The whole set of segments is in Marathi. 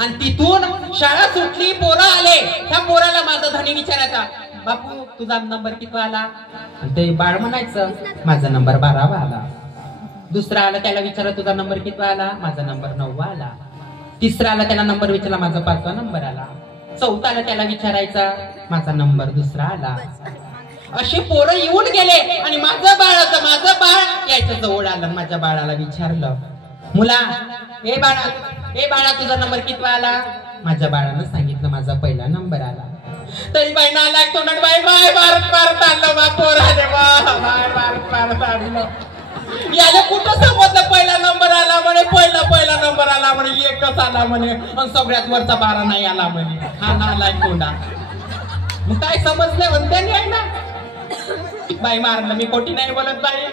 आणि तिथून शाळा सुटली, पोरं आले, त्या पोराला माझा धनी विचारायचा, बापू तुझा नंबर किती आला? आणि ते बाळ म्हणायचं, माझा नंबर 12वा आला. दुसरा आला, त्याला विचारलं तुझा नंबर किती आला? माझा नंबर 9वा आला. तिसरा आला, त्याला नंबर विचारला, माझा 5वा नंबर आला. चौथाला त्याला विचारायचा, माझा नंबर 2रा आला. अशी पोरं येऊन गेले आणि माझं बाळ यायच्या जवळ आलं. माझ्या बाळाला विचारलं, मुला ए बाळा तुझा नंबर किती आला? माझ्या बाळानं सांगितलं, माझा पहिला नंबर आला. तरी बाई नालायक तोंडात बाई मारत आणलं बा पोराने, मारत आणलं. याला कुठं समजलं पहिला नंबर आला म्हणे, पहिला नंबर आला म्हणे, एकच आला म्हणे, आणि सगळ्यात वरचा 12 नाही आला म्हणे. हा नालायक तोंडा. मग काय समजलं म्हणते नाही ना. बाई मारलं, मी खोटी नाही बोलत बाई.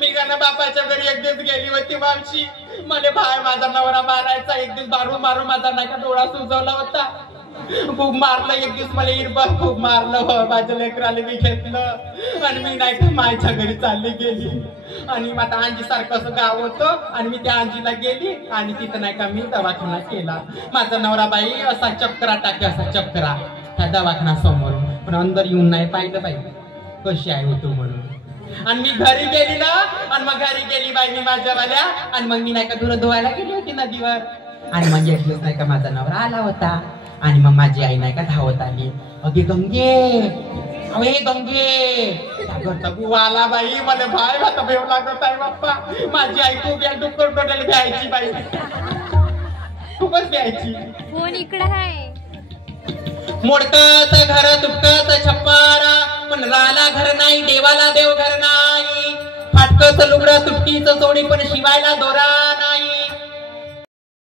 मी गाणं बापाच्या घरी एक दिवस गेली होती मावशी, म्हणे भाई माझा नवरा मारायचा. एक दिवस मारून माझा नाही का डोळा सुजवला होता. खूप मारलं एक दिवस मला, इरबा खूप मारलं. माझ्या लेकराला मी घेतलं आणि मी नाही का मायच्या घरी चालली गेली. आणि आता आंजी सारखं असं गाव होतं आणि मी त्या आंजीला गेली आणि तिथं नाही का मी दवाखाना केला. माझा नवरा बाई असा चक्रा टाके, असा चक्रा त्या दवाखाना समोरून, पण अंदर येऊन नाही पाहिलं बाई कशी आहे होतो म्हणून. आणि मी घरी गेली ना, आणि मग घरी गेली बाई मी माझ्यावाल्या, आणि मग मी नाही का धुरं धुवायला गेली होती नदीवर. आणि मग एक दिवस नाही का माझा नवरा आला होता आणि मग माझी आई नाही का धावत आली, अगे गंगे, अवे गंगे. घरचा बुवा आला बाई, मला भाई आता भेव लागत आहे बाप्पा. माझी आई खूप या डुक्कर टोट्याला भ्यायची बाई, खूपच भ्यायची. फोन इकडे आहे. मोडकत घर तुटकत छप्पर, पण राला घर नाही, देवाला देव घर नाही. फाटकत लुगडं तुटकीच चोडी, पण शिवायला दोरा नाही.